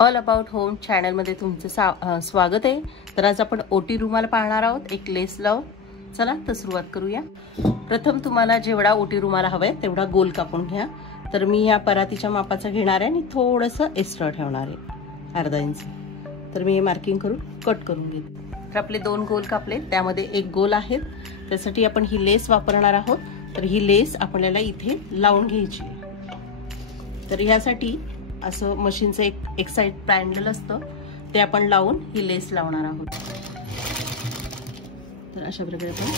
All about home चॅनलमध्ये तुमचं स्वागत आहे। तर आज आपण ओटी रुमाल पाहणार आहोत, एक लेस लावून। चला तर सुरुवात करूया। प्रथम तुम्हाला जेवढा ओटी रुमाल हवाय तेवढा गोल कापून घ्या। तर मी या परातीच्या मापाचा घेणार आहे आणि थोडंसं एक्स्ट्रा ठेवणार आहे, अर्धा इंच। तर मी हे मार्किंग करून कट करून घेते। तर आपले दोन गोल कापले, त्यामध्ये एक गोल आहे, त्यासाठी आपण ही लेस वापरणार आहोत। तर ही लेस आपल्याला इथे लावून घ्यायची आहे। तर ह्यासाठी असं मशीनचं एक साइड पॅन्डल असतं, ते आपण लावून ही लेस लावणार आहोत। तर अशा प्रकारे आपण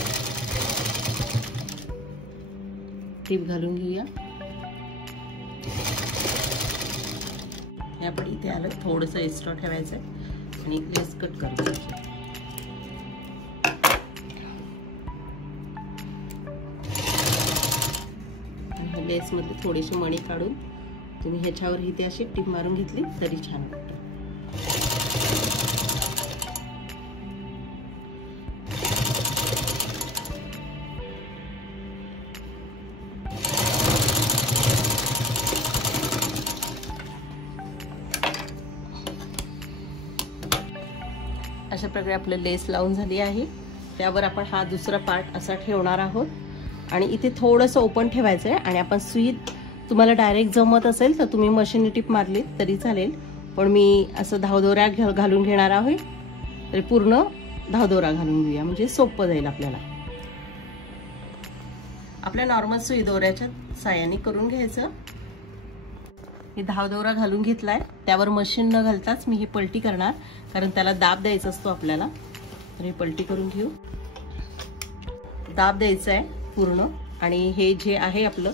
टीप घालून घेऊया। हे आपण इथे आलं थोडंसं एक्स्ट्रा ठेवायचं आहे आणि लेस कट करून घ्यायची। आणि लेस मध्ये थोडीशी मणी काढून तुम्ही ह्याच्यावर इथे अशी टीप मारून घेतली तरी छान वाटतं। अशा प्रकारे आपलं लेस लावून झाली आहे। त्यावर आपण हा दुसरा पार्ट असा ठेवणार आहोत आणि इथे थोडंसं ओपन ठेवायचं आहे। आणि आपण सुई तुम्हाला डायरेक्ट जमत असेल तर तुम्ही मशीनने टिप मारली तरी चालेल, पण मी असं धावदोरा घालून घेणार आहे। तर पूर्ण धावदोरा घालून घेऊया, म्हणजे सोपं जाईल आपल्याला। आपल्या नॉर्मल सुई दोऱ्याच्या साहाय्याने करून घ्यायचं। मी धावदोरा घालून घेतलाय, त्यावर मशीन न घालताच मी ही पलटी करणार, कारण त्याला दाब द्यायचा असतो आपल्याला। तर हे पलटी करून घेऊ, दाब द्यायचा आहे पूर्ण। आणि हे जे आहे आपलं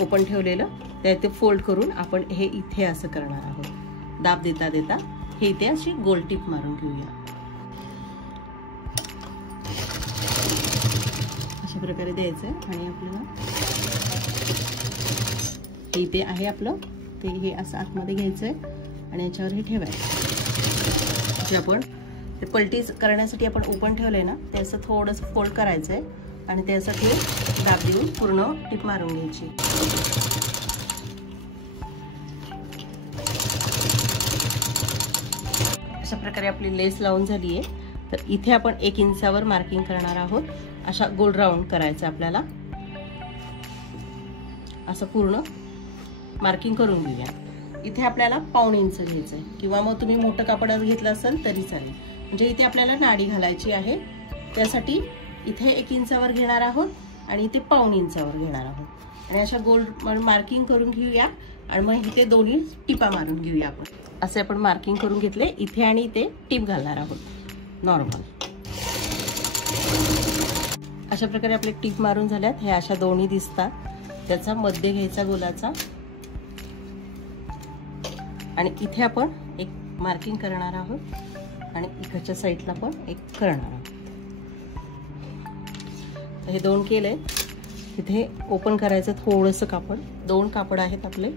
ओपन ठेवलेलं ते इथे फोल्ड करून आपण हे इथे असं करणार आहोत। दाब देता देता हे इथे अशी गोल टीप मारून घेऊया। अशा प्रकारे द्यायचं आहे। आणि आपल्याला हे इथे आहे आपलं, ते हे असं आतमध्ये घ्यायचं आहे आणि याच्यावर हे ठेवायचं। जे आपण ते पलटी करण्यासाठी आपण ओपन ठेवलंय ना, ते असं थोडंसं फोल्ड करायचं आहे आणि त्यासाठी दाब देऊन पूर्ण टिप मारून घ्यायची। अशा प्रकारे आपली लेस लावून झाली आहे। तर इथे आपण 1 इंचावर मार्किंग करणार आहोत। अशा गोल राऊंड करायचं आपल्याला, असं पूर्ण मार्किंग करून घेऊया। इथे आपल्याला पाऊण इंच घ्यायचं आहे, किंवा मग तुम्ही मोठं कापड घेतलं असेल तरी चालेल। म्हणजे इथे आपल्याला नाडी घालायची आहे, त्यासाठी इथे 1 इंचावर घेणार आहोत आणि इथे पाऊण इंचावर घेणार आहोत। आणि अशा गोल मार्किंग करून घेऊया आणि मग इथे दोन्ही टिपा मारून घेऊया आपण। असे आपण मार्किंग करून घेतले, इथे आणि इथे टिप घालणार आहोत नॉर्मल। अशा प्रकारे आपले टिप मारून झाल्यात। हे अशा दोन्ही दिसतात, त्याचा मध्य घ्यायचा गोलाचा आणि इथे आपण एक मार्किंग करणार आहोत आणि इकडच्या साईडला पण एक करणार आहोत। हे दोन केले, तिथे ओपन करायचं थोडंसं कापड, 2 कापड आहेत आपले।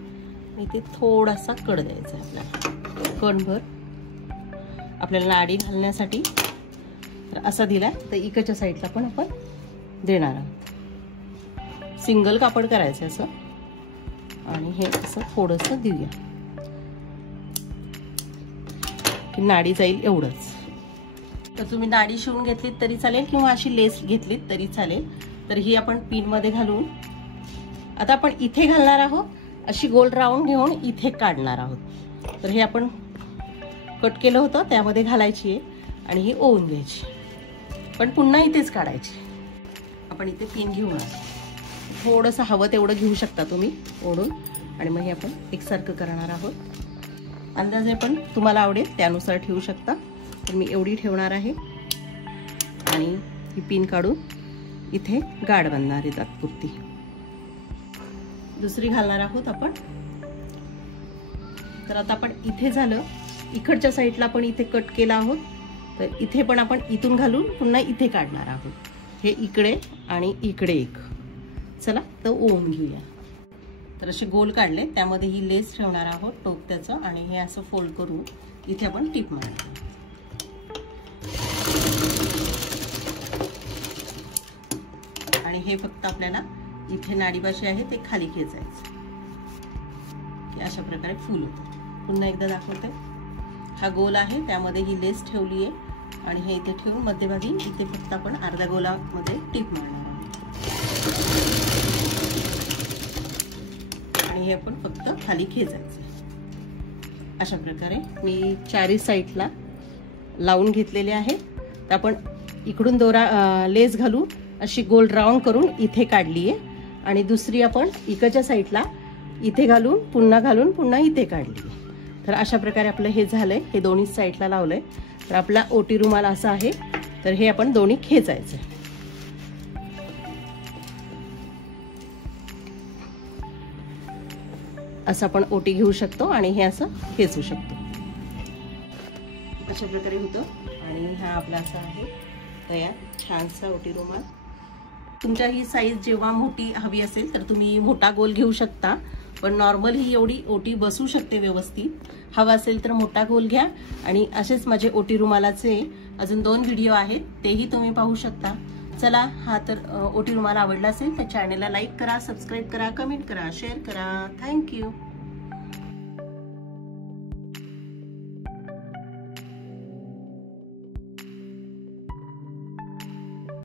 इथे थोडासा कड द्यायचा आपल्याला, कणभर आपल्याला नाडी घालण्यासाठी। तर असा दिला तर इकडच्या साईडला पण आपण देणार आहोत। सिंगल कापड करायचं असं आणि हे असं थोडंसं देऊया की नाडी जाईल एवढंच। तर तुम्ही नाडी शिवून घेतलीत तरी चालेल किंवा अशी लेस घेतलीत तरी चालेल। तर ही आपण पिन मध्ये घालून आता आपण इथे घालणार आहोत, अशी गोल राऊंड घेऊन इथे काढणार आहोत। तर हे आपण कट केलं होतं त्यामध्ये घालायची आहे आणि ही ओवून घ्यायची, पण पुन्हा इथेच काढायची। आपण इथे पिन घेऊन थोडंसं हवं तेवढं घेऊ शकता तुम्ही ओढून, आणि मग हे आपण एकसारखं करणार आहोत। अंदाजे पण तुम्हाला आवडेल त्यानुसार ठेवू शकता। तर मी एवढी ठेवणार आहे आणि ही पिन काढून इथे गाठ बांधणार आहे तात्पुरती। दुसरी घालणार आहोत आपण। तर आता आपण इथे झालं, इकडच्या साईडला पण इथे कट केला आहोत, तर इथे पण आपण इथून घालून पुन्हा इथे काढणार आहोत। हे इकडे आणि इकडे एक। चला तर ओवून घेऊया। तर असे गोल काढले, त्यामध्ये ही लेस ठेवणार आहोत टोक त्याचं, आणि हे असं फोल्ड करून इथे आपण टिप मारणार। आणि हे फक्त आपल्याला इथे नाडीपाशी आहे ते खाली खेचायचं की अशा प्रकारे फुल होतं। पुन्हा एकदा दाखवते. हा गोल आहे, त्यामध्ये ही लेस ठेवली आहे आणि हे इथे ठेवून मध्यभागी इथे फक्त आपण अर्ध्या गोलामध्ये टिप मारणार आणि हे आपण फक्त खाली खेचायचं. अशा प्रकारे मी चारी साईडला लावून घेतलेले आहे. तर आपण इकडून दोरा लेस घालून अशी गोल राऊंड करून इथे काढली आहे आणि दुसरी आपण इकडच्या साईडला इथे घालून पुन्हा इथे काढली. तर अशा प्रकारे आपलं हे झालंय. हे दोन्ही साईडला लावलंय. तर आपला ओटी रुमाल असा आहे. तर हे आपण दोन्ही खेचायचं. असं आपण ओटी घेऊ शकतो आणि हे असं खेचू शकतो. अशा प्रकारे होतं आणि हा आपला असा आहे तयार छानसा ओटी रुमाल. तुमच्या ही साईज जेव्हा मोठी हवी असेल तर तुम्ही मोठा गोल घेऊ शकता, पण नॉर्मल ही एवढी ओटी बसू शकते व्यवस्थित. हवा असेल तर मोठा गोल घ्या. आणि असेच माझे ओटी रुमालाचे अजून 2 व्हिडिओ आहेत, तेही तुम्ही पाहू शकता. चला, हा तर ओटी रुमाल आवडला असेल तर चॅनलला लाईक करा, सबस्क्राईब करा, कमेंट करा, शेअर करा. थँक्यू.